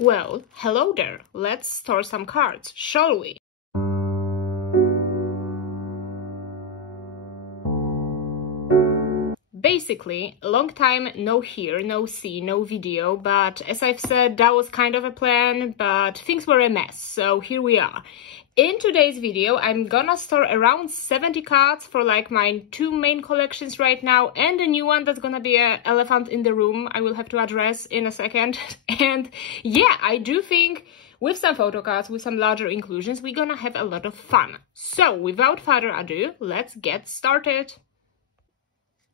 Well, hello there. Let's store some cards, shall we? Basically, a long time no hear, no see, no video, but as I've said, that was kind of a plan, but things were a mess, so here we are. In today's video, I'm gonna store around 70 cards for like my two main collections right now, and a new one that's gonna be an elephant in the room I will have to address in a second. And yeah, I do think with some photo cards, with some larger inclusions, we're gonna have a lot of fun. So without further ado, let's get started.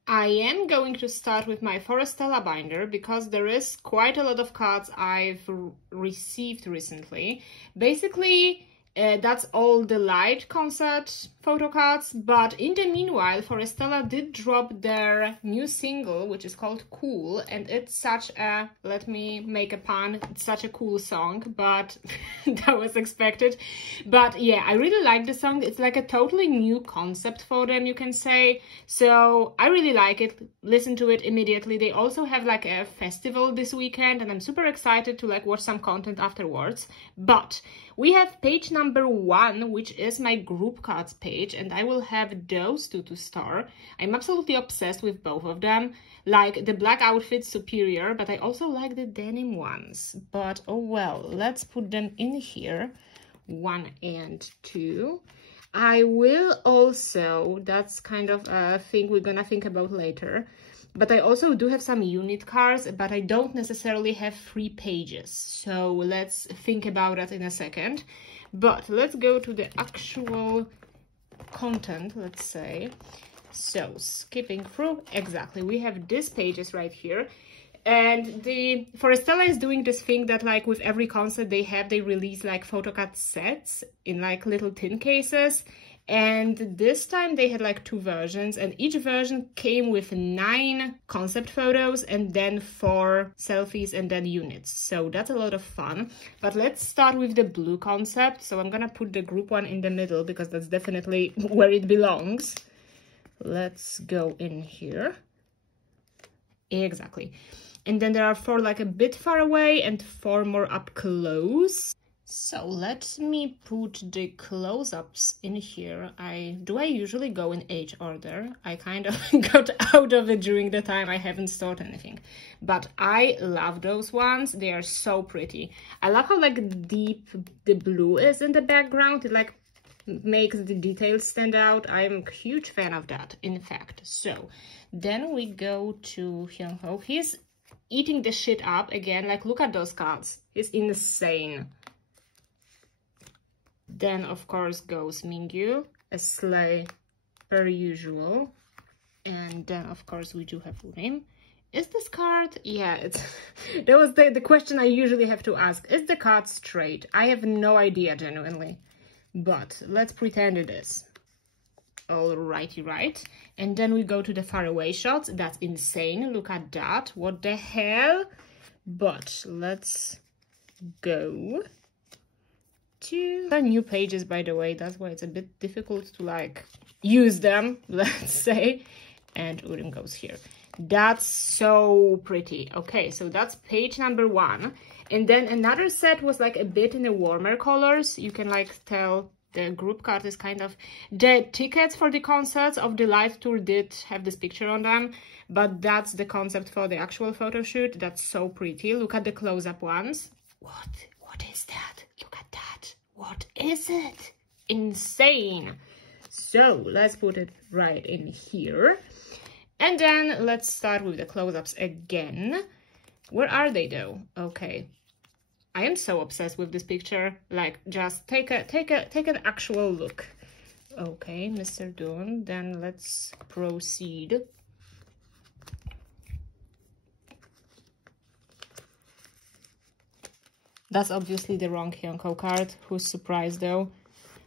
I am going to start with my Forestella binder because there is quite a lot of cards I've received recently. Basically, that's all the light concert photo cards, but in the meanwhile, Forestella did drop their new single, which is called Cool, and it's such a, let me make a pun, it's such a cool song, but that was expected. But yeah, I really like the song. It's like a totally new concept for them, you can say, so I really like it. Listen to it immediately. They also have like a festival this weekend, and I'm super excited to like watch some content afterwards. But we have page number 1, which is my group cards page, and I will have those two to store. I'm absolutely obsessed with both of them. Like the black outfit's superior, but I also like the denim ones. But oh well, let's put them in here, 1 and 2. I will also, that's kind of a thing we're gonna think about later, but I also do have some unit cards, but I don't necessarily have 3 pages. So let's think about that in a second. But let's go to the actual content, let's say. So skipping through, exactly, we have these pages right here. And the Forestella is doing this thing that like with every concert they release like photo card sets in like little tin cases. And this time they had like 2 versions, and each version came with 9 concept photos and then 4 selfies and then units. So that's a lot of fun. But let's start with the blue concept. So I'm gonna put the group one in the middle because that's definitely where it belongs. Let's go in here. Exactly. And then there are 4 like a bit far away and 4 more up close. So let me put the close-ups in here. Do I usually go in age order? I kind of got out of it during the time I haven't stored anything. But I love those ones. They are so pretty. I love how like deep the blue is in the background. It like makes the details stand out. I'm a huge fan of that, in fact. So then we go to Hyunho. He's eating the shit up again. Like, look at those cards. He's insane. Then, of course, goes Mingyu, a sleigh per usual. And then, of course, we do have Rim. Is this card? Yeah, it's... that was the question I usually have to ask. Is the card straight? I have no idea, genuinely. But let's pretend it is. Alrighty, right. And then we go to the faraway shots. That's insane. Look at that. What the hell? But let's go to the new pages, by the way. That's why it's a bit difficult to like use them, let's say. And Urim goes here. That's so pretty. Okay, so that's page number 1. And then another set was like a bit in the warmer colors. You can like tell the group card is kind of... The tickets for the concerts of the live tour did have this picture on them, but that's the concept for the actual photo shoot. That's so pretty. Look at the close-up ones. What is that? Look at that. What is it? Insane. So let's put it right in here. And then let's start with the close-ups again. Where are they though? Okay. I am so obsessed with this picture. Like, just take an actual look. Okay, Mr. Doon. Then let's proceed. That's obviously the wrong Hyunko card. Who's surprised though?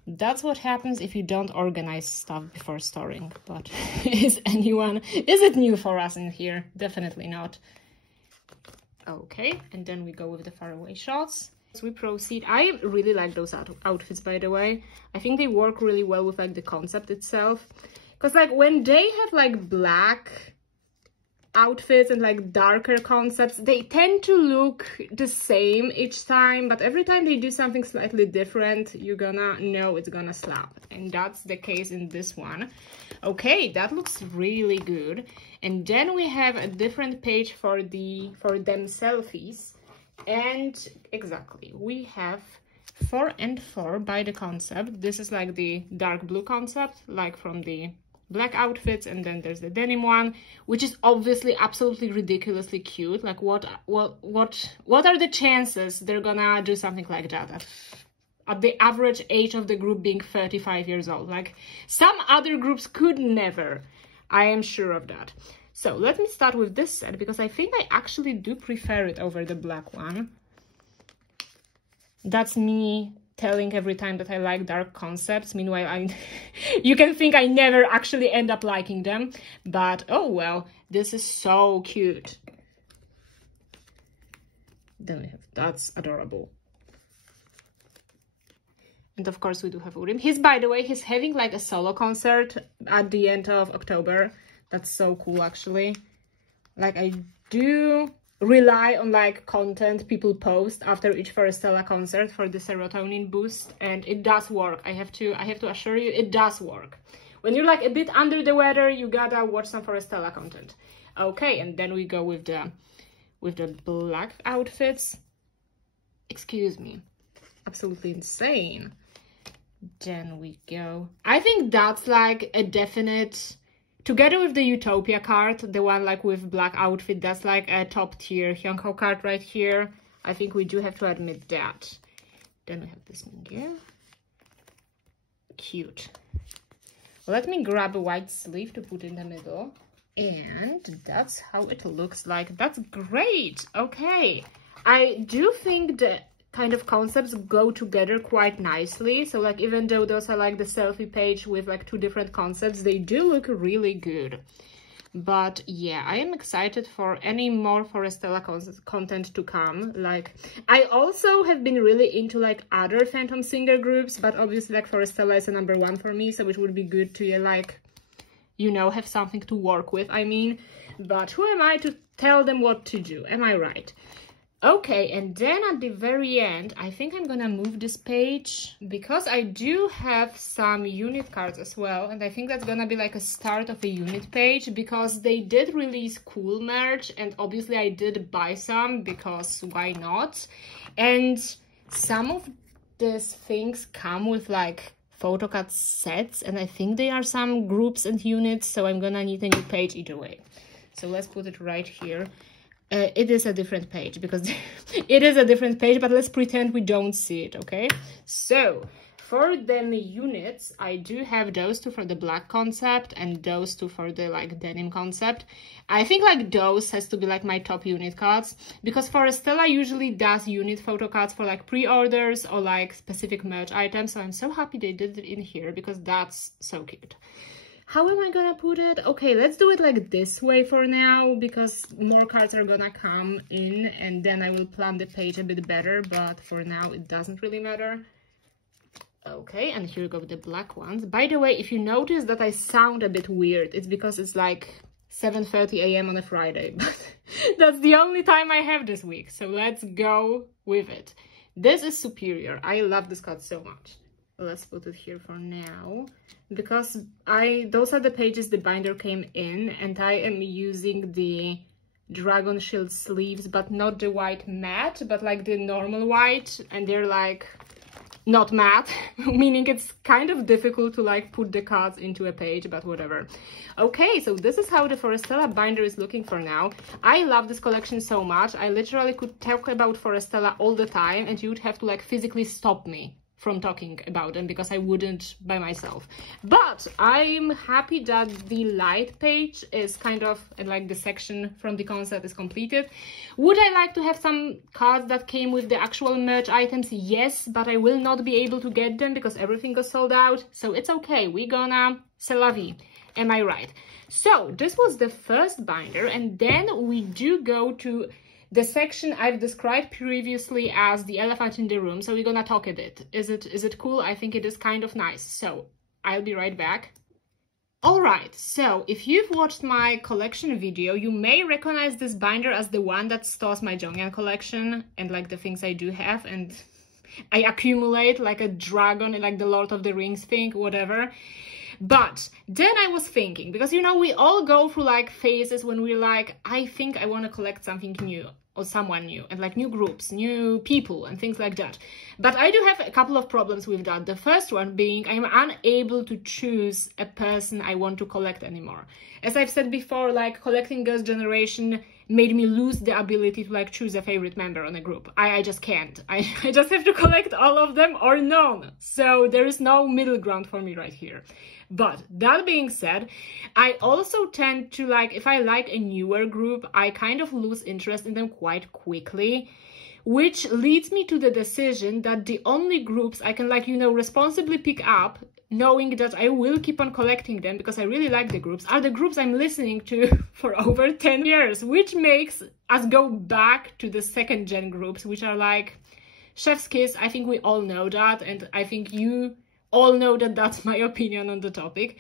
That's what happens if you don't organize stuff before storing. But is it new for us in here? Definitely not. Okay, and then we go with the faraway shots. As we proceed, I really like those outfits, by the way. I think they work really well with like the concept itself. Because like when they have like black outfits and like darker concepts, they tend to look the same each time, but every time they do something slightly different, you're gonna know it's gonna slap. And that's the case in this one. Okay, that looks really good. And then we have a different page for them selfies. And exactly, we have 4 and 4 by the concept. This is like the dark blue concept, like from the black outfits, and then there's the denim one, which is obviously absolutely ridiculously cute. Like what are the chances they're gonna do something like that at the average age of the group being 35 years old? Like some other groups could never. I am sure of that. So let me start with this set because I think I actually do prefer it over the black one. That's me telling every time that I like dark concepts. Meanwhile, you can think I never actually end up liking them. But oh well, this is so cute. Then we have, that's adorable. And of course we do have Urim. By the way, he's having like a solo concert at the end of October. That's so cool actually. Like I do rely on like content people post after each forestella concert for the serotonin boost, and it does work. I have to assure you, it does work. When you're like a bit under the weather, you gotta watch some forestella content. Okay, and then we go with the black outfits. Excuse me, absolutely insane. Then we go, I think that's like a definite, together with the Utopia card, the one like with black outfit, that's like a top tier Hyunko card right here. I think we do have to admit that. Then we have this Mingyu. Cute. Let me grab a white sleeve to put in the middle. And that's how it looks like. That's great. Okay. I do think the kind of concepts go together quite nicely. So like even though those are like the selfie page with like 2 different concepts, they do look really good. But yeah, I am excited for any more forestella content to come. Like I also have been really into like other Phantom Singer groups, but obviously like forestella is a #1 for me, so it would be good to like, you know, have something to work with, I mean. But who am I to tell them what to do? Am I right? Okay, and then at the very end, I think I'm gonna move this page because I do have some unit cards as well, and I think that's gonna be like a start of a unit page because they did release cool merch, and obviously I did buy some because why not? And some of these things come with like photocard sets, and I think they are some groups and units, so I'm gonna need a new page either way. So let's put it right here. It is a different page because it is a different page, but let's pretend we don't see it, okay? So for them units, I do have those 2 for the black concept and those 2 for the like denim concept. I think like those has to be like my top unit cards because Forestella usually does unit photo cards for like pre-orders or like specific merch items. So I'm so happy they did it in here because that's so cute. How am I gonna put it? Okay, let's do it like this way for now because more cards are gonna come in and then I will plan the page a bit better, but for now it doesn't really matter. Okay, and here go the black ones. By the way, if you notice that I sound a bit weird, it's because it's like 7:30 a.m. on a Friday, but that's the only time I have this week, so let's go with it. This is Superior. I love this card so much. Let's put it here for now because those are the pages the binder came in, and I am using the Dragon Shield sleeves, but not the white matte, but like the normal white, and they're like not matte, meaning it's kind of difficult to like put the cards into a page, but whatever. Okay, so this is how the Forestella binder is looking for now. I love this collection so much. I literally could talk about Forestella all the time and you would have to like physically stop me from talking about them because I wouldn't by myself. But I'm happy that the light page is kind of like the section from the concept is completed. Would I like to have some cards that came with the actual merch items? Yes, but I will not be able to get them because everything got sold out. So it's okay, we're gonna c'est la vie. Am I right? So this was the first binder, and then we do go to the section I've described previously as the elephant in the room, so we're gonna talk a bit. Is it cool? I think it is kind of nice. So I'll be right back. Alright, so if you've watched my collection video, you may recognize this binder as the one that stores my Jongyang collection and like the things I do have, and I accumulate like a dragon, like the Lord of the Rings thing, whatever. But then I was thinking, because you know, we all go through like phases when we're like, I think I want to collect something new or someone new, and like new groups, new people and things like that. But I do have a couple of problems with that. The first one being I'm unable to choose a person I want to collect anymore. As I've said before, like collecting Girls' Generation made me lose the ability to like choose a favorite member on a group. I just can't. I just have to collect all of them or none. So there is no middle ground for me right here. But that being said, I also tend to like, if I like a newer group, I kind of lose interest in them quite quickly, which leads me to the decision that the only groups I can like, you know, responsibly pick up, knowing that I will keep on collecting them because I really like the groups, are the groups I'm listening to for over 10 years, which makes us go back to the second gen groups, which are like Chef's Kiss. I think we all know that, and I think you all know that that's my opinion on the topic.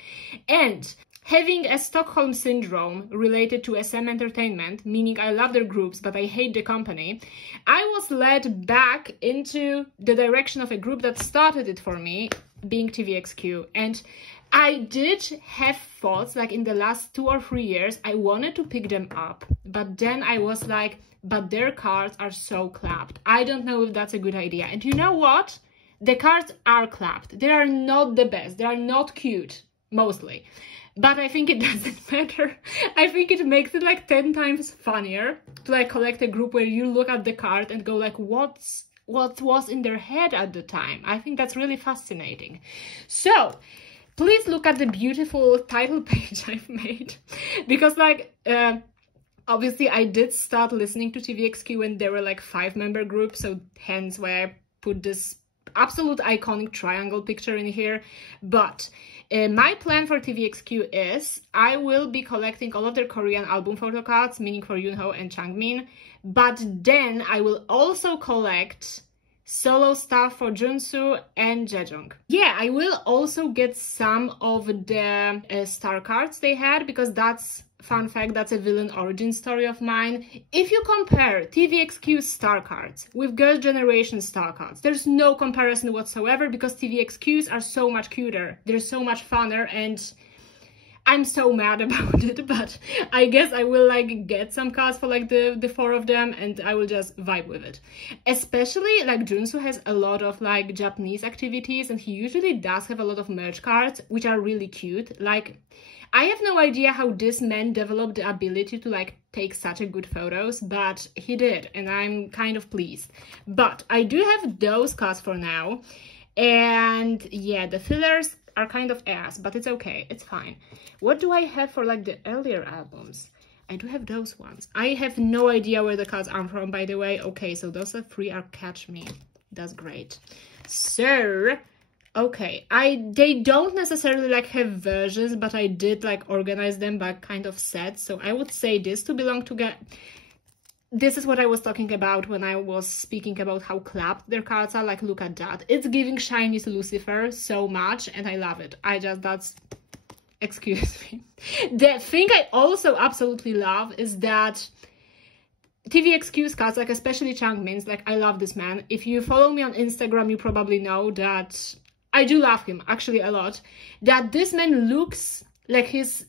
And having a Stockholm syndrome related to SM Entertainment, meaning I love their groups but I hate the company, I was led back into the direction of a group that started it for me, being tvxq. And I did have thoughts, like in the last 2 or 3 years, I wanted to pick them up, but then I was like, but their cards are so clapped. I don't know if that's a good idea. And you know what? The cards are clapped. They are not the best. They are not cute, mostly. But I think it doesn't matter. I think it makes it like 10 times funnier to like collect a group where you look at the card and go like, what was in their head at the time? I think that's really fascinating. So please look at the beautiful title page I've made, because like, obviously I did start listening to tvxq when there were like 5-member groups, so hence why I put this absolute iconic triangle picture in here. But my plan for tvxq is I will be collecting all of their Korean album photo cards, meaning for Yoonho and Changmin, but then I will also collect solo stuff for Junsu and Jejong. Yeah, I will also get some of the star cards they had, because that's, fun fact, that's a villain origin story of mine. If you compare tvxq's star cards with Girls' Generation star cards, there's no comparison whatsoever, because tvxq's are so much cuter, they're so much funner, and I'm so mad about it. But I guess I will like get some cards for like the 4 of them, and I will just vibe with it. Especially like Junsu has a lot of like Japanese activities, and he usually does have a lot of merch cards which are really cute. Like, I have no idea how this man developed the ability to like take such a good photos, but he did, and I'm kind of pleased. But I do have those cards for now, and yeah, the fillers are kind of ass, but it's okay, it's fine. What do I have for like the earlier albums? I do have those ones. I have no idea where the cards are from, by the way. Okay, so those are 3 are Catch Me. That's great. So okay, they don't necessarily like have versions, but I did like organize them by kind of sets. So I would say this to belong together. This is what I was talking about when I was speaking about how clapped their cards are. Like, look at that. It's giving Chinese Lucifer so much, and I love it. that's, excuse me. The thing I also absolutely love is that tvxq's cards, like especially Changmin's, like I love this man. If you follow me on Instagram, you probably know that I do love him actually a lot. That this man looks like he's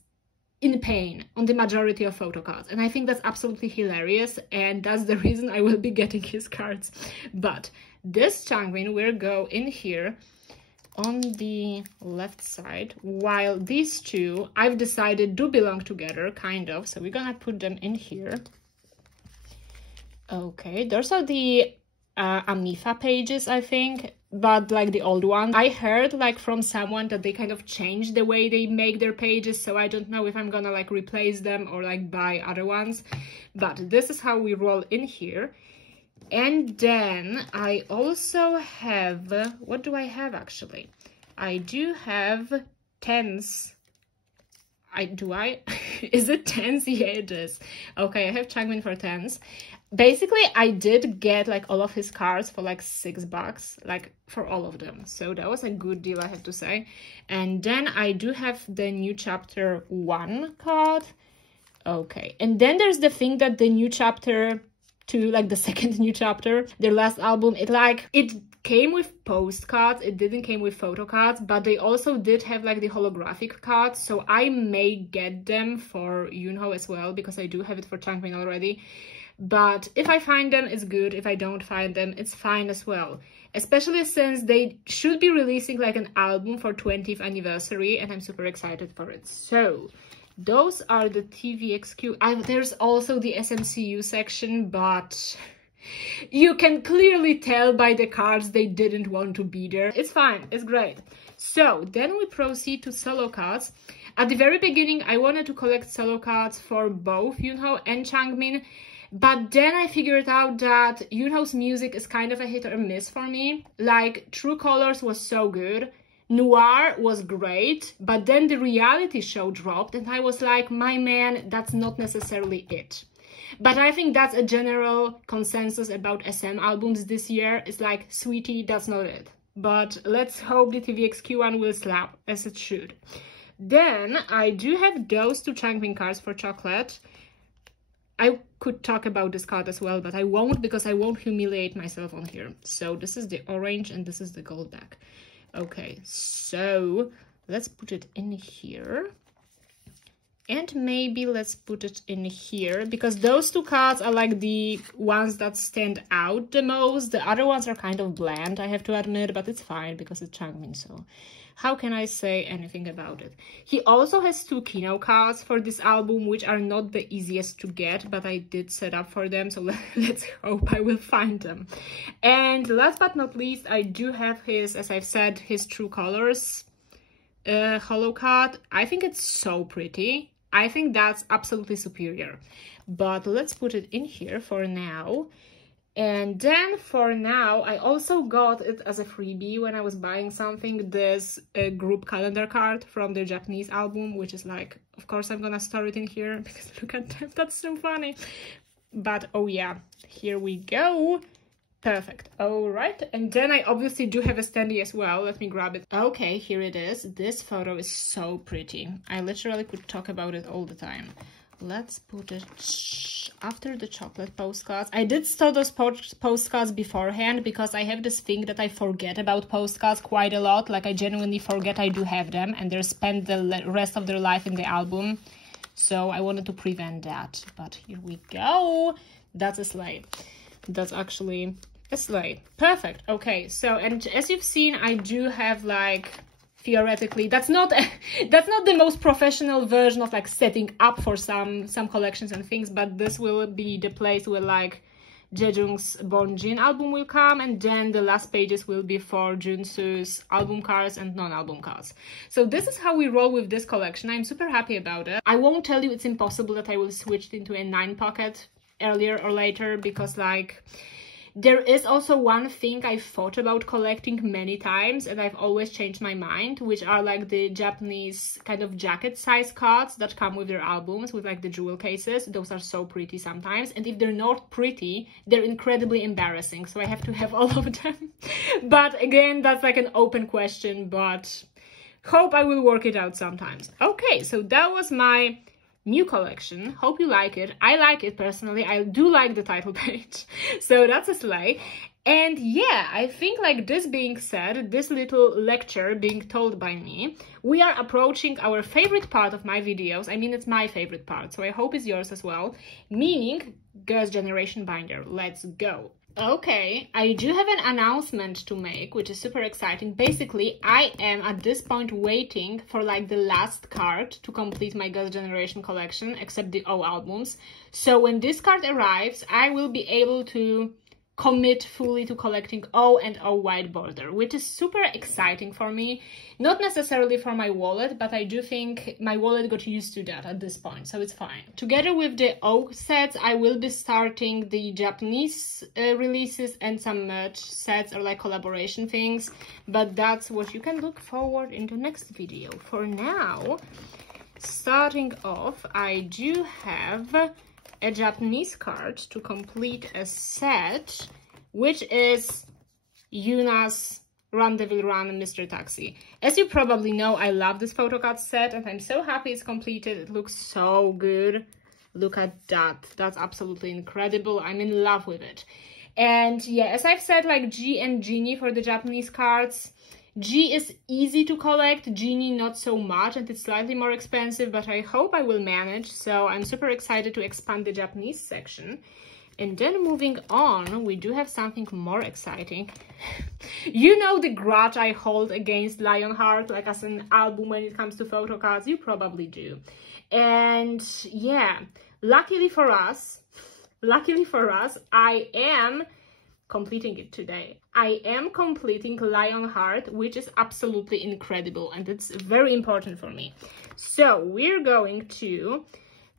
in pain on the majority of photo cards, and I think that's absolutely hilarious, and that's the reason I will be getting his cards. But this Changmin will go in here on the left side, while these 2 I've decided do belong together, kind of, so we're gonna put them in here. Okay, those are the Amifa pages, I think, but like the old ones. I heard like from someone that they kind of changed the way they make their pages, so I don't know if I'm gonna like replace them or like buy other ones. But this is how we roll in here. And then I also have, what do I have actually? I do have 10s. Is it 10s? Yeah, it is. Okay, I have Changmin for 10s. basically I did get like all of his cards for like $6, like for all of them, so that was a good deal, I have to say. And then I do have the new chapter 1 card. Okay, and then there's the thing that the new chapter 2, like the second new chapter, their last album, it came with postcards, it didn't came with photo cards, but they also did have like the holographic cards, so I may get them for Yunho as well, because I do have it for Changmin already. But if I find them, it's good. If I don't find them, it's fine as well. Especially since they should be releasing like an album for 20th anniversary, and I'm super excited for it. So those are the tvxq. There's also the SMCU section, but you can clearly tell by the cards they didn't want to be there. It's fine, it's great. So then we proceed to solo cards. At the very beginning, I wanted to collect solo cards for both Yunho and Changmin, but then I figured out that Yunho's music is kind of a hit or miss for me. Like, True Colors was so good, Noir was great, but then the reality show dropped and I was like, my man, that's not necessarily it. But I think that's a general consensus about SM albums this year. It's like, sweetie, that's not it. But let's hope the tvxq one will slap, as it should. Then I do have those 2 Changmin cards for chocolate. I could talk about this card as well, but I won't, because I won't humiliate myself on here. So this is the orange and this is the gold back. Okay, so let's put it in here. And maybe let's put it in here, because those 2 cards are like the ones that stand out the most. The other ones are kind of bland, I have to admit, but it's fine because it's Changmin, so how can I say anything about it? He also has 2 Kino cards for this album, which are not the easiest to get, but I did set up for them, so let's hope I will find them. And last but not least, I do have his, as I've said, his True Colors holo card. I think it's so pretty. I think that's absolutely superior. But let's put it in here for now. And then for now, I also got it as a freebie when I was buying something, this group calendar card from their Japanese album, which is like, of course I'm gonna store it in here because look at that, that's so funny. But oh yeah, here we go. Perfect. All right, and then I obviously do have a standee as well. Let me grab it. Okay, here it is. This photo is so pretty. I literally could talk about it all the time. Let's put it after the chocolate postcards. I did store those postcards beforehand because I have this thing that I forget about postcards quite a lot. Like, I genuinely forget I do have them, and they're spent the rest of their life in the album. So I wanted to prevent that. But here we go. That's a sleigh. That's actually a sleigh. Perfect. Okay, so, and as you've seen, I do have like, theoretically, that's not the most professional version of like setting up for some collections and things, but this will be the place where like Jejung's Bonjin album will come, and then the last pages will be for Junsu's album cards and non-album cards. So this is how we roll with this collection. I'm super happy about it. I won't tell you it's impossible that I will switch into a 9 pocket earlier or later, because like, there is also one thing I've thought about collecting many times and I've always changed my mind, which are like the Japanese kind of jacket size cards that come with their albums with like the jewel cases. Those are so pretty sometimes, and if they're not pretty, they're incredibly embarrassing, so I have to have all of them. But again, that's like an open question, but hope I will work it out sometimes. Okay, so that was my new collection. Hope you like it. I like it personally. I do like the title page. So that's a sleigh. And yeah, I think like this being said, this little lecture being told by me, we are approaching our favorite part of my videos. I mean, it's my favorite part, so I hope it's yours as well, meaning Girls' Generation Binder. Let's go. Okay, I do have an announcement to make, which is super exciting. Basically, I am at this point waiting for like the last card to complete my Girls' Generation collection, except the O albums. So when this card arrives, I will be able to commit fully to collecting O and O white border, which is super exciting for me. Not necessarily for my wallet, but I do think my wallet got used to that at this point, so it's fine. Together with the O sets, I will be starting the Japanese releases and some merch sets or like collaboration things, but that's what you can look forward in the next video. For now, starting off, I do have a Japanese card to complete a set, which is Yuna's Run Devil Run Mr. Taxi. As you probably know, I love this photo card set and I'm so happy it's completed. It looks so good. Look at that. That's absolutely incredible. I'm in love with it. And yeah, as I've said, like G and Genie for the Japanese cards. G is easy to collect, Genie not so much, and it's slightly more expensive, but I hope I will manage. So I'm super excited to expand the Japanese section. And then moving on, we do have something more exciting. You know the grudge I hold against Lionheart, like as an album when it comes to photo cards, you probably do. And yeah, luckily for us, I am completing it today. I am completing Lionheart, which is absolutely incredible, and it's very important for me. So we're going to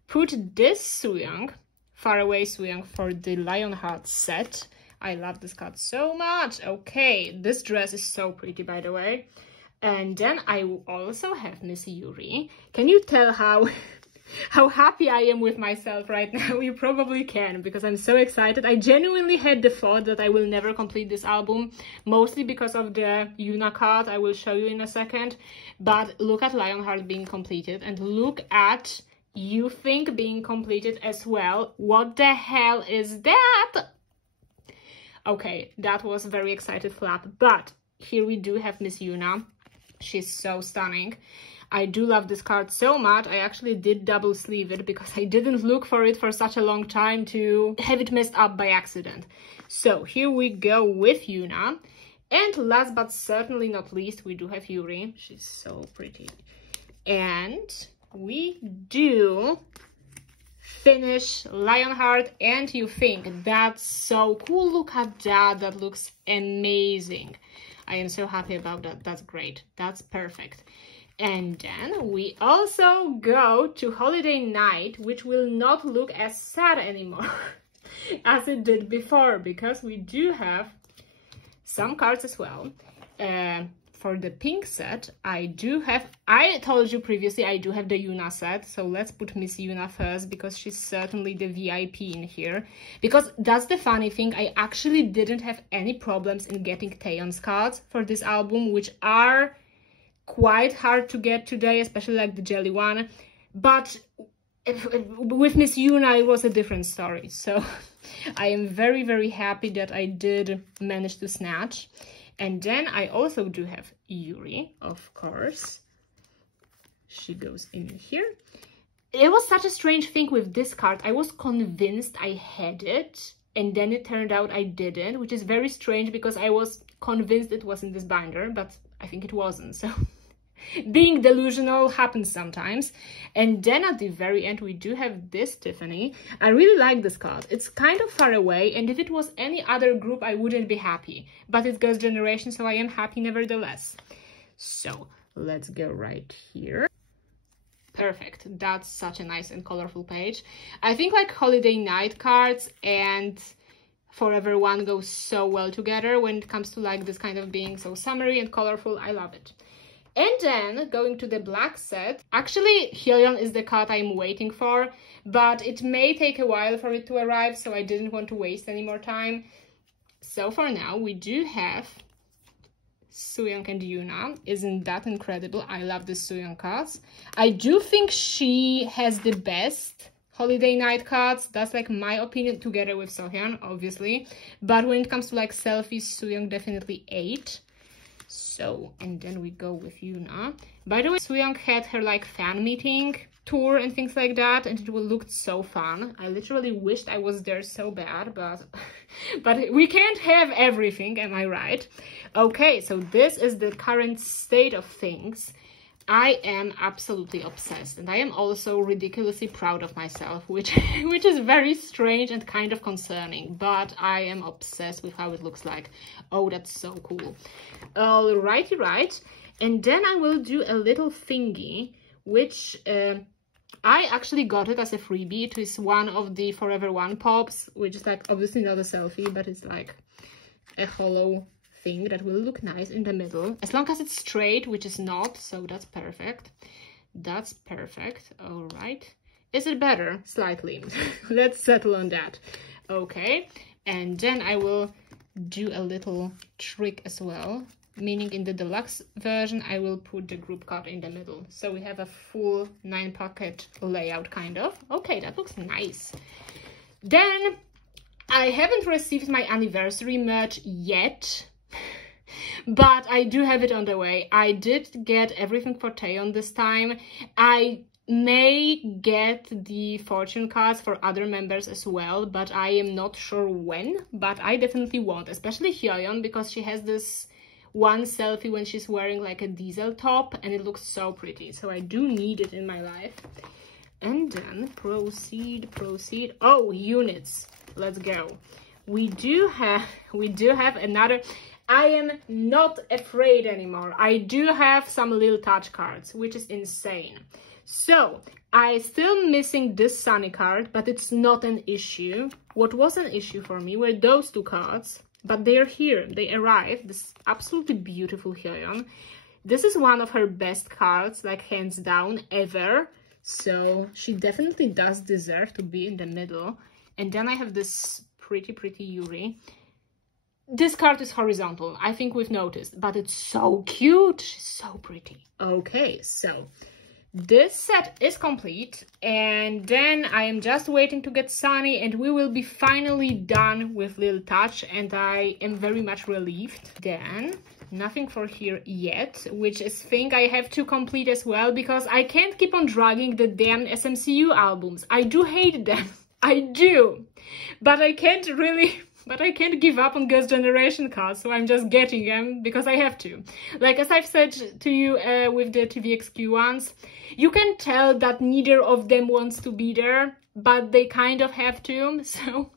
put this Suyang, Faraway Suyang, for the Lionheart set. I love this card so much. Okay, this dress is so pretty, by the way. And then I also have Miss Yuri. Can you tell how happy I am with myself right now? You probably can, because I'm so excited. I genuinely had the thought that I will never complete this album, mostly because of the Yuna card I will show you in a second. But look at Lionheart being completed, and look at You Think being completed as well. What the hell is that? Okay, that was a very excited flap, but here we do have Miss Yuna. She's so stunning. I do love this card so much. I actually did double sleeve it because I didn't look for it for such a long time to have it messed up by accident. So here we go with Yuna. And last but certainly not least, we do have Yuri. She's so pretty. And we do finish Lionheart and You Think. That's so cool. Look at that. That looks amazing. I am so happy about that. That's great. That's perfect. And then we also go to Holiday Night, which will not look as sad anymore as it did before, because we do have some cards as well. For the pink set, I told you previously, I do have the Yuna set. So let's put Miss Yuna first, because she's certainly the VIP in here. Because that's the funny thing, I actually didn't have any problems in getting Taeyeon's cards for this album, which are quite hard to get today, especially like the jelly one. But with Miss Yuna, it was a different story. So I am very, very happy that I did manage to snatch. And then I also do have Yuri, of course. She goes in here. It was such a strange thing with this card. I was convinced I had it, and then it turned out I didn't, which is very strange because I was convinced it was in this binder, but I think it wasn't. So being delusional happens sometimes. And then at the very end, we do have this Tiffany. I really like this card. It's kind of far away, and if it was any other group, I wouldn't be happy. But it's Girls' Generation, so I am happy nevertheless. So let's go right here. Perfect. That's such a nice and colorful page. I think like Holiday Night cards and Forever One go so well together when it comes to like this kind of being so summery and colorful. I love it. And then going to the black set, actually Hyeon is the card I'm waiting for, but it may take a while for it to arrive, so I didn't want to waste any more time. So for now, we do have Sooyoung and Yuna. Isn't that incredible? I love the Sooyoung cards. I do think she has the best Holiday Night cards. That's like my opinion, together with Sohyun, obviously. But when it comes to like selfies, Sooyoung definitely 8. So, and then we go with Yuna. By the way, Sooyoung had her like fan meeting tour and things like that, and it looked so fun. I literally wished I was there so bad, but we can't have everything, am I right? Okay, so this is the current state of things. I am absolutely obsessed, and I am also ridiculously proud of myself, which is very strange and kind of concerning, but I am obsessed with how it looks like. Oh, that's so cool. Alrighty, right. And then I will do a little thingy, which I actually got it as a freebie. It is one of the Forever One pops, which is like obviously not a selfie, but it's like a hollow thing that will look nice in the middle, as long as it's straight, which is not, so that's perfect. That's perfect. All right. Is it better? Slightly. Let's settle on that. Okay, and then I will do a little trick as well, meaning in the deluxe version I will put the group card in the middle, so we have a full 9-pocket layout kind of. Okay, that looks nice. Then I haven't received my anniversary merch yet, but I do have it on the way. I did get everything for Taeyeon this time. I may get the fortune cards for other members as well, but I am not sure when, but I definitely want, especially Hyeon, because she has this one selfie when she's wearing like a diesel top and it looks so pretty, so I do need it in my life. And then proceed. Oh, units, let's go. We do have another. I am not afraid anymore. I do have some little touch cards, which is insane. So, I still missing this Sunny card, but it's not an issue. What was an issue for me were those 2 cards, but they're here. They arrived. This absolutely beautiful Hyeon. This is one of her best cards, like hands down, ever. So, she definitely does deserve to be in the middle. And then I have this pretty Yuri. This card is horizontal. I think we've noticed, but it's so cute. She's so pretty. Okay, so this set is complete, and then I am just waiting to get Sunny, and we will be finally done with Lil Touch, and I am very much relieved. Then nothing for here yet, which is thing I have to complete as well, because I can't keep on dragging the damn SMCU albums. I do hate them. I do, but I can't give up on Girls' Generation cards, so I'm just getting them because I have to. Like, as I've said to you with the tvxq ones, you can tell that neither of them wants to be there, but they kind of have to, so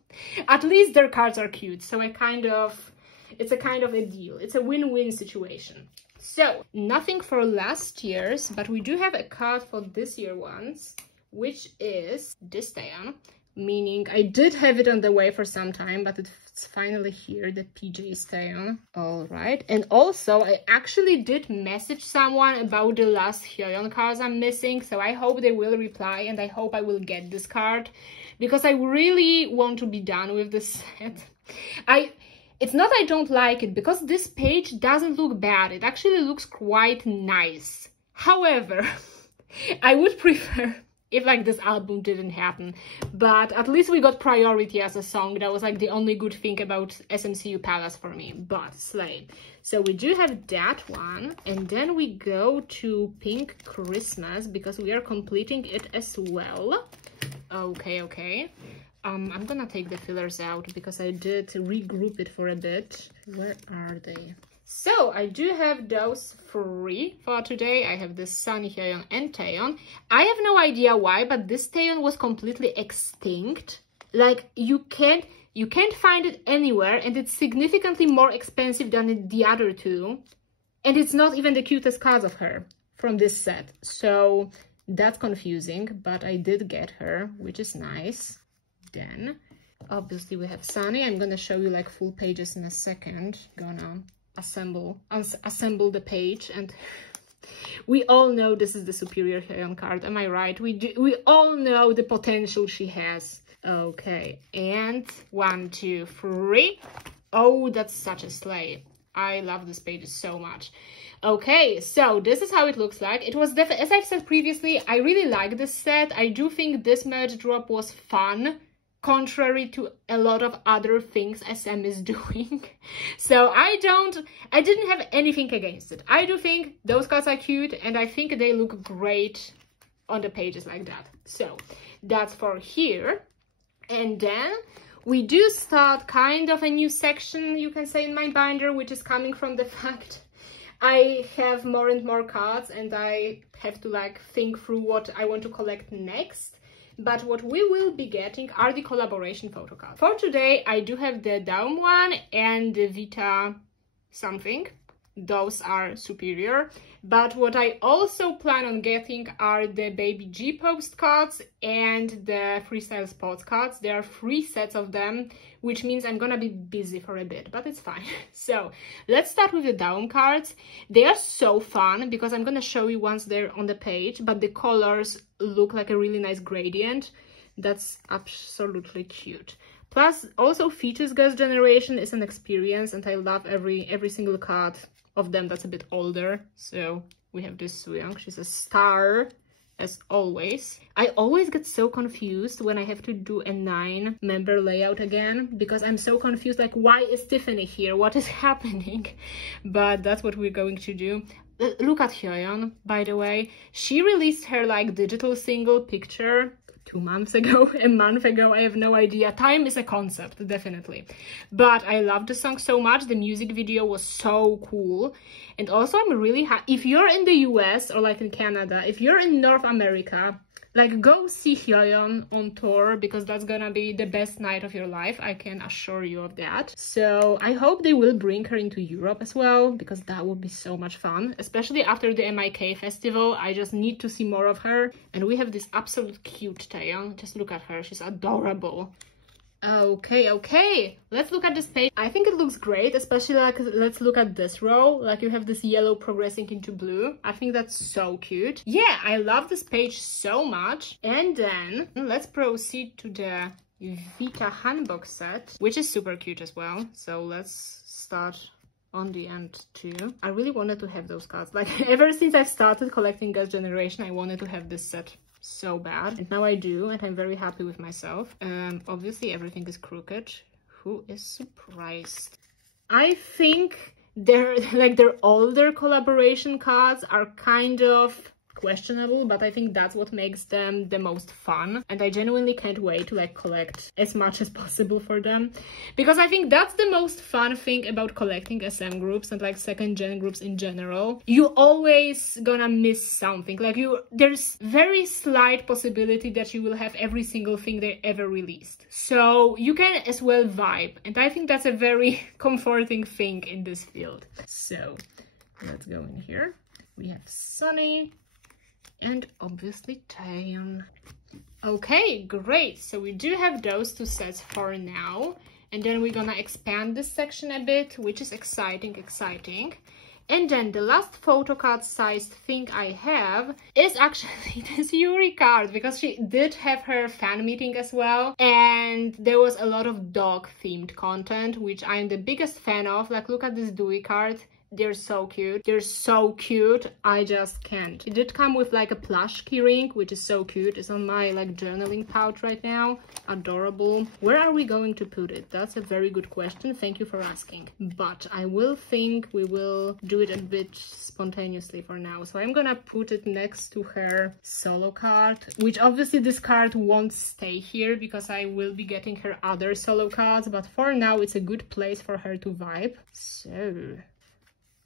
at least their cards are cute, so it's a kind of a deal. It's a win-win situation. So, nothing for last year's, but we do have a card for this year ones, which is this Taeyeon. Meaning I did have it on the way for some time, but it's finally here, the PJ Taeyeon. All right, and also I actually did message someone about the last Hyeon cards I'm missing, so I hope they will reply, and I hope I will get this card, because I really want to be done with this set. It's not I don't like it, because this page doesn't look bad, it actually looks quite nice. However, I would prefer if like this album didn't happen, but at least we got Priority as a song. That was like the only good thing about SMCU Palace for me, but slay. So we do have that one, and then we go to Pink Christmas because we are completing it as well. Okay. I'm gonna take the fillers out because I did regroup it for a bit. Where are they? So, I do have those 3 for today. I have the Sunny, Hyeon, and Taeyeon. I have no idea why, but this Taeyeon was completely extinct. Like, you can't find it anywhere, and it's significantly more expensive than the other 2. And it's not even the cutest cards of her from this set. So, that's confusing, but I did get her, which is nice. Then, obviously, we have Sunny. I'm gonna show you, like, full pages in a second. Gonna assemble the page, and we all know this is the superior Hyeon card, am I right? We all know the potential she has. Okay, and 1, 2, 3. Oh, that's such a slay. I love this page so much. Okay, so this is how it looks like. It was definitely, as I've said previously, I really like this set. I do think this merge drop was fun, contrary to a lot of other things SM is doing. So I didn't have anything against it. I do think those cards are cute, and I think they look great on the pages like that. So that's for here. And then we do start kind of a new section, you can say, in my binder, which is coming from the fact I have more and more cards, and I have to like think through what I want to collect next. But what we will be getting are the collaboration photo cards. For today, I do have the Daum one and the Vita something. those are superior. But what I also plan on getting are the Baby G postcards and the Freestyle postcards. There are 3 sets of them, which means I'm gonna be busy for a bit, but it's fine. So let's start with the down cards. They are so fun because I'm gonna show you once they're on the page, but the colors look like a really nice gradient. That's absolutely cute. Plus, also Fetus Girls Generation is an experience, and I love every single card of them that's a bit older. So we have this Suyang, she's a star as always. I always get so confused when I have to do a 9-member layout again, because I'm so confused, like, why is Tiffany here? What is happening? But that's what we're going to do. Look at Hyoyeon, by the way. She released her like digital single Picture 2 months ago, a month ago, I have no idea. Time is a concept, definitely. But I love the song so much. The music video was so cool. And also I'm really happy. If you're in the US or like in Canada, if you're in North America, like go see Hyoyeon on tour, because that's gonna be the best night of your life. I can assure you of that. So I hope they will bring her into Europe as well, because that would be so much fun, especially after the MIK festival. I just need to see more of her. And we have this absolute cute Taeyong. Just look at her, she's adorable. Okay, let's look at this page. I think it looks great, especially like, let's look at this row. Like you have this yellow progressing into blue. I think that's so cute. Yeah, I love this page so much. And then let's proceed to the Vita Hanbok set, which is super cute as well. So let's start on the end too. I really wanted to have those cards. Like ever since I started collecting Girls' Generation, I wanted to have this set so bad, and now I do, and I'm very happy with myself. Obviously everything is crooked. Who is surprised? I think their older collaboration cards are kind of questionable, but I think that's what makes them the most fun, and I genuinely can't wait to like collect as much as possible for them, because I think that's the most fun thing about collecting SM groups and like second gen groups in general. You always gonna miss something. Like there's very slight possibility that you will have every single thing they ever released, so you can as well vibe, and I think that's a very comforting thing in this field. So let's go in here. We have Sunny and obviously Taeyeon. Okay, great. So we do have those 2 sets for now. And then we're gonna expand this section a bit, which is exciting. And then the last photo card sized thing I have is actually this Yuri card, because she did have her fan meeting as well. And there was a lot of dog themed content, which I'm the biggest fan of. Like, look at this Dewey card. They're so cute. They're so cute. I just can't. It did come with like a plush keyring, which is so cute. It's on my like journaling pouch right now. Adorable. Where are we going to put it? That's a very good question. Thank you for asking. But I will think we will do it a bit spontaneously for now. So I'm gonna put it next to her solo card, which obviously this card won't stay here because I will be getting her other solo cards. But for now, it's a good place for her to vibe. So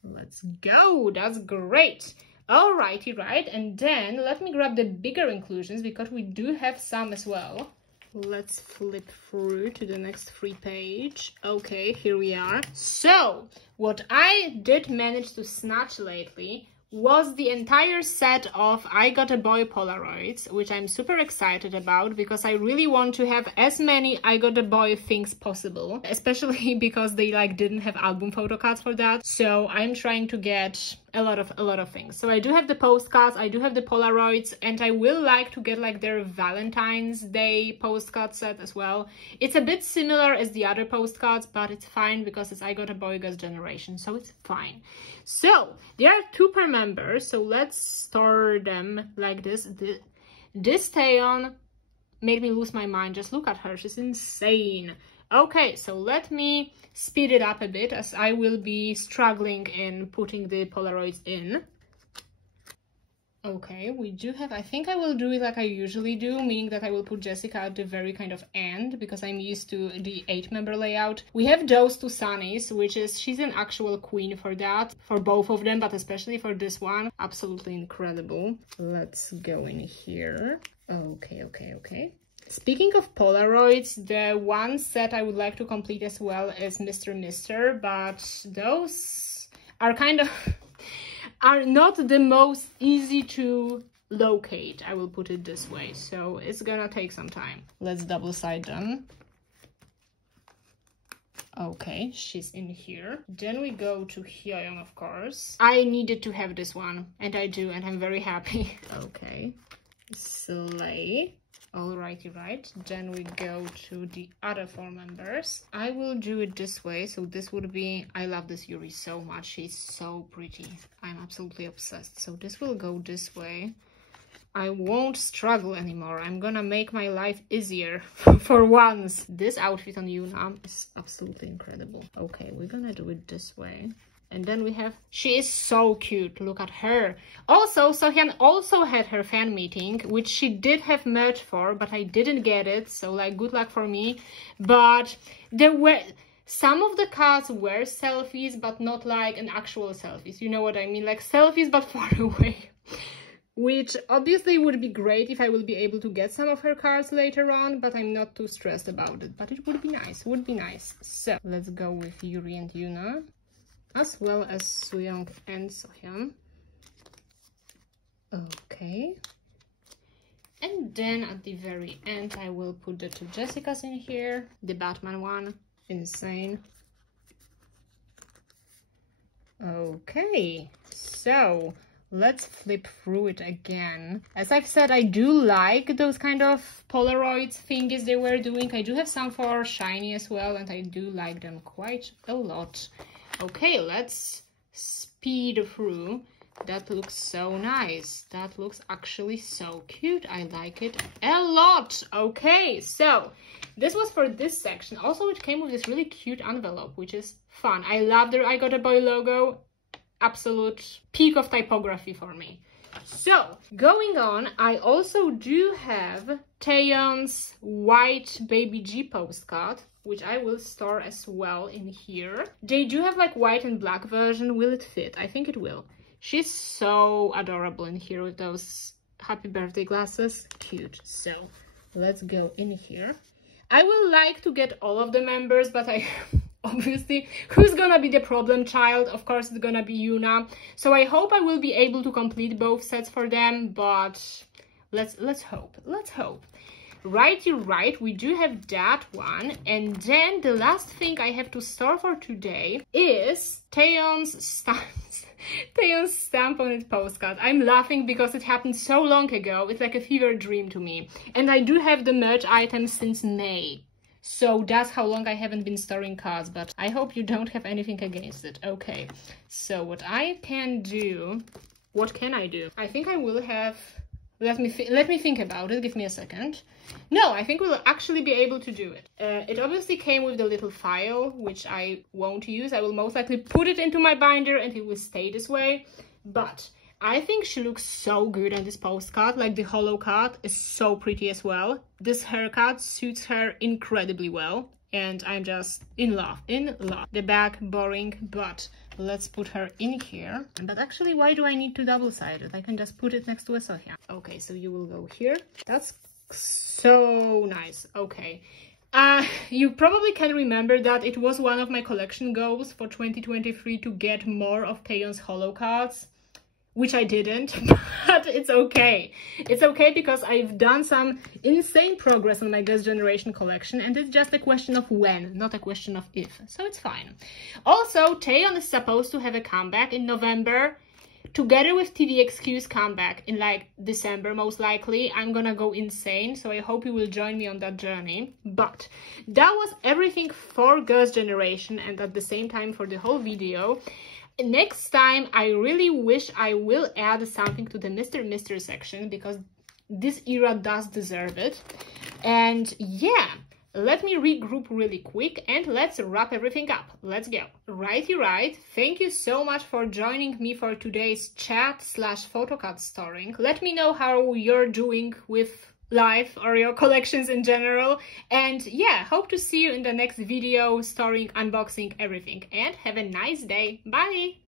let's go. That's great. Alrighty, right. And then let me grab the bigger inclusions, because we do have some as well. Let's flip through to the next free page. Okay, here we are. So what I did manage to snatch lately was the entire set of I Got a Boy Polaroids, which I'm super excited about, because I really want to have as many I Got a Boy things possible, especially because they like didn't have album photo cards for that. So I'm trying to get a lot of things. So I do have the postcards, I do have the Polaroids, and I will like to get like their Valentine's Day postcard set as well. It's a bit similar as the other postcards, but it's fine because it's I Got a Boy Girls' Generation, so it's fine. So there are 2 per member, so let's store them like this. This Taeyeon made me lose my mind. Just look at her, she's insane. Okay, so let me speed it up a bit, as I will be struggling in putting the Polaroids in. Okay, we do have, I think I will do it like I usually do, meaning that I will put Jessica at the very kind of end, because I'm used to the 8-member layout. We have those 2 Sunnies, which is, she's an actual queen for that, for both of them, but especially for this one. Absolutely incredible. Let's go in here. Okay. Speaking of Polaroids, the one set I would like to complete as well is Mr. Mister, but those, are kind of are not the most easy to locate, I will put it this way, so it's gonna take some time. Let's double side them. Okay, she's in here. Then we go to Hyeon, of course. I needed to have this one, and I do, and I'm very happy. Okay, Slay. Alrighty, right. Then we go to the other 4 members. I will do it this way, so this would be... I love this Yuri so much. She's so pretty. I'm absolutely obsessed. So this will go this way. I won't struggle anymore. I'm gonna make my life easier for once. This outfit on Yuna is absolutely incredible. Okay, we're gonna do it this way. And then we have... She is so cute. Look at her. Also, Sohyun also had her fan meeting, which she did have merch for, but I didn't get it. So, like, good luck for me. But there were... Some of the cards were selfies, but not like an actual selfies. You know what I mean? Like selfies, but far away. Which obviously would be great if I will be able to get some of her cards later on, but I'm not too stressed about it. But it would be nice, So, let's go with Yuri and Yuna, as well as Sooyoung and Sohyun. Okay. And then at the very end, I will put the 2 Jessicas in here. The Batman one. Insane. Okay. So... let's flip through it again. As I've said, I do like those kind of Polaroids thingies they were doing. I do have some for Shiny as well, and I do like them quite a lot. Okay, let's speed through. That looks so nice. That looks actually so cute. I like it a lot. Okay, so this was for this section. Also, it came with this really cute envelope, which is fun. I love the I Got a Boy logo. Absolute peak of typography for me. So, going on, I also do have Taeyeon's white Baby G postcard, which I will store as well in here. They do have like white and black version. Will it fit? I think it will. She's so adorable in here with those happy birthday glasses. Cute. So, let's go in here. I will like to get all of the members, but I... Obviously, who's gonna be the problem child? Of course, it's gonna be Yuna. So I hope I will be able to complete both sets for them, but let's hope. Let's hope. Righty right, we do have that one. And then the last thing I have to store for today is Taeyeon's stamp on its postcard. I'm laughing because it happened so long ago. It's like a fever dream to me. And I do have the merch items since May. So that's how long I haven't been storing cards, but I hope you don't have anything against it. Okay, so what I can do... What can I do? I think I will have... Let me think about it. Give me a second. No, I think we'll actually be able to do it. It obviously came with the little file, which I won't use. I will most likely put it into my binder and it will stay this way. But I think she looks so good on this postcard. Like the holo card is so pretty as well. This haircut suits her incredibly well. And I'm just in love, The back, boring, but let's put her in here. But actually, why do I need to double-side it? I can just put it next to a Sohyun. Okay, so you will go here. That's so nice. Okay. You probably can remember that it was one of my collection goals for 2023 to get more of Taeyeon's holo cards, which I didn't, but it's okay. It's okay because I've done some insane progress on my Girls' Generation collection, and it's just a question of when, not a question of if, so it's fine. Also, Taeyeon is supposed to have a comeback in November, together with tvxq's comeback in like December, most likely. I'm gonna go insane, so I hope you will join me on that journey. But that was everything for Girls' Generation, and at the same time for the whole video. Next time, I really wish I will add something to the Mr. section, because this era does deserve it. And yeah, let me regroup really quick and let's wrap everything up. Let's go. Righty right. Thank you so much for joining me for today's chat/photocard storing. Let me know how you're doing with life or your collections in general, and yeah, hope to see you in the next video storing, unboxing everything, and have a nice day. Bye.